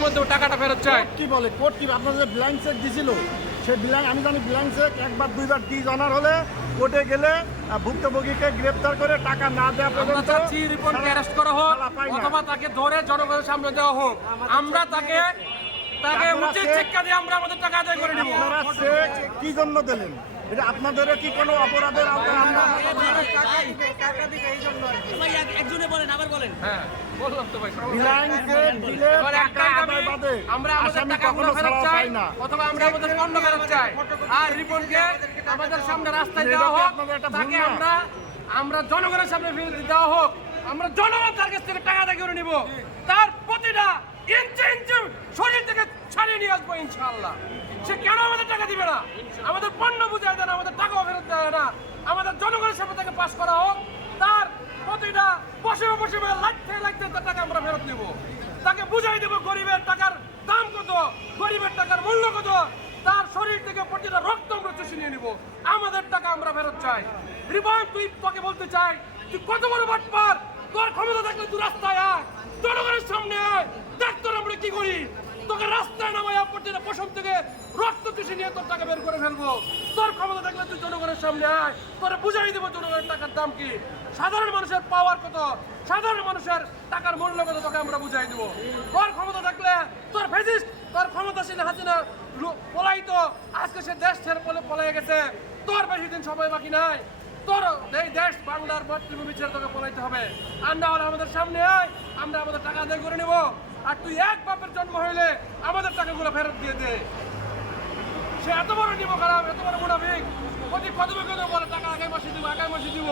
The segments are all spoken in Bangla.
এর মধ্যে টাকাটা ফেরত চাই। কি বলে কোর্ট কি আপনাদের ব্ল্যাঙ্ক চেক দিছিল? সেই ব্ল্যাঙ্ক আমি জানি ব্ল্যাঙ্ক চেক একবার দুইবার ডিজনার হলে কোর্টে গেলে ভুক্তভোগীকে গ্রেপ্তার করে টাকা না দেওয়া পর্যন্ত রিপনকে অ্যারেস্ট করা হোক অথবা তাকে ধরে জনগণের সামনে দেওয়া হোক, আমরা তাকে উচিত শিক্ষা দিয়ে আমরা আমাদের টাকা আদায় করে নিব। আপনারা চেক কি জন্য দিলেন? এটা আপনাদেরও কি কোনো অপরাধের আওতায় আমরা একজনে বলেন আবার বলেন। হ্যাঁ বললাম তো ভাই, ব্ল্যাঙ্ক চেক দিলে টাকা আদায় বাদে আমরা আমাদের আসামি টাকাগুলো কখনো ফেরত ছাড়া চাই পায় না। অথবা আমরা আমাদের পণ্য ফেরত চাই। আর রিপনকে আমাদের সামনে রাস্তায় এটা দেওয়া কি হোক, আপনাদের একটা ভুল তাকে না? আমরা জনগণের সামনে দেওয়া হোক, আমরা জনগণ তার কাছ থেকে টাকা আদায় করে নিব, তার প্রতিটা ইঞ্চি ইঞ্চি শরীর থেকে ছাড়িয়ে নিয়ে আসবো ইনশাআল্লাহ। সে কেন আমাদের টাকা দিবে না? আমাদের পণ্য বুঝায় দেয় না, আমাদের টাকাও ফেরত দেয় না। আমাদের জনগণের সামনে তাকে পাস করা হোক, তার প্রতিটা বসে লাগতে তার টাকা আমরা ফেরত নেব। তাকে বুঝাই দেবো গরিবের টাকার দাম কত, গরিবের টাকার মূল্য কত, তার শরীর থেকে প্রতিটা রক্ত আমরা চুষে নিয়ে নিব। আমাদের টাকা আমরা ফেরত চাই। রিপন তুই তোকে বলতে চাই, তুই কত বড় বাটপার, তোর ক্ষমতা থাকলে তুই রাস্তায় আয়, জনগণের সামনে আয়, দেখ তোর আমরা কি করি। তোকে রাস্তায় নামাইয়া প্রতিটা পশম থেকে রক্ত চুষে নিয়ে তোর টাকা বের করে ফেলবো। তোর ক্ষমতা থাকলে তুই জনগণের সামনে আয়, তোরে বুঝাই দেবো জনগণের টাকার দাম কি, সাধারণ মানুষের পাওয়ার কত, সাধারণ মানুষের টাকার মূল্য কত, তোকে আমরা বুঝাই দেবো। তোর ক্ষমতা থাকলে তোর ফেসিস্ট, তোর ক্ষমতাসীন হাসিনা পলাইতো, আজকে সে দেশ ছেড়ে পলাই গেছে, তোর বেশি দিন সময় বাকি নাই। তোর এই দেশ বাংলার মাতৃভূমি ছেড়ে তোকে পলাইতে হবে। আর না হলে আমাদের সামনে আয়, আমরা আমাদের টাকা আদায় করে নেব। আর তুই এক বাপের জন্ম হইলে আমাদের টাকাগুলো ফেরত দিয়ে দে। সে এত বড় নিব খারাপ, এত বড় মুনাফিক, প্রতি কদমে কদমে বলে টাকা আগামী মাসে দিব, আগামী মাসে দিব।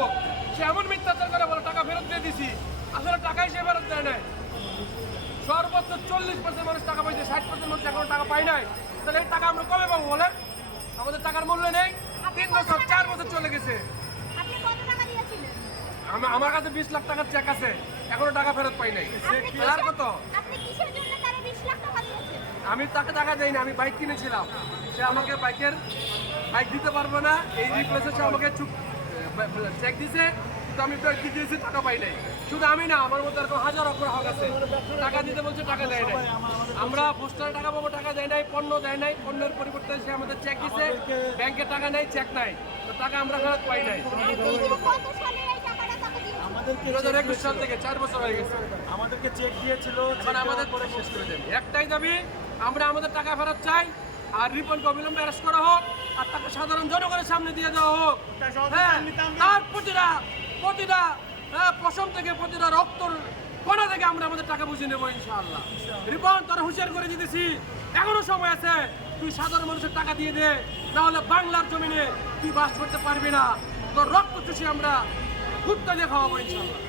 সে এমন মিথ্যাচার করে বলে টাকা ফেরত দিয়ে দিছি, আসলে টাকাই সে ফেরত দেয় নাই। সর্বোচ্চ 40% মানুষ টাকা পাইছে, 60% মানুষ এখনো টাকা পাই নাই। তাহলে এই টাকা আমরা কবে পাবো বলে? আমাদের টাকার মূল্য নেই। 3 বছর 4 বছর চলে গেছে। আমার কাছে 20 লাখ টাকার চেক আছে, এখনো টাকা ফেরত পাই নাই। আর কত? আমি তাকে টাকা দেই না, আমি বাইক কিনেছিলাম, সে আমাকে বাইক দিতে পারবো না, এই রিপ্লেসে সে আমাকে চেক দিছে, কিন্তু আমি কি দিয়েছি টাকা পাই নাই। শুধু আমি না, আমার মধ্যে এরকম হাজারো গ্রাহক আছে, টাকা দিতে বলছে টাকা দেয় নাই। আমরা পোস্টারে টাকা পাবো, টাকা দেয় নাই, পণ্য দেয় নাই, পণ্যের পরিবর্তে সে আমাদের চেক দিছে, ব্যাংকে টাকা নেই, চেক নাই, তো টাকা আমরা ফেরত পাই নাই। 2021 সাল থেকে 4 বছর হয়ে গেছে। আমাদেরকে চেক দিয়েছিল, আমাদের শেষ করে দেবে। একটাই দাবি, আমরা আমাদের টাকা ফেরত চাই, আর রিপনকে অবিলম্বে অ্যারেস্ট করা হোক, আর তাকে সাধারণ জনগণের সামনে দিয়ে দেওয়া হোক। তার প্রতিটা পশম থেকে, প্রতিটা রক্তর কণা থেকে আমরা আমাদের টাকা বুঝে নেবো ইনশাআল্লাহ। রিপন তোর হুঁশিয়ার করে দিতেছি, এখনো সময় আছে, তুই সাধারণ মানুষের টাকা দিয়ে দে, না হলে বাংলার জমিনে তুই বাস করতে পারবি না। তোর রক্ত চুষে আমরা ভুট্টা দিয়ে খাওয়াবো ইনশাআল্লাহ।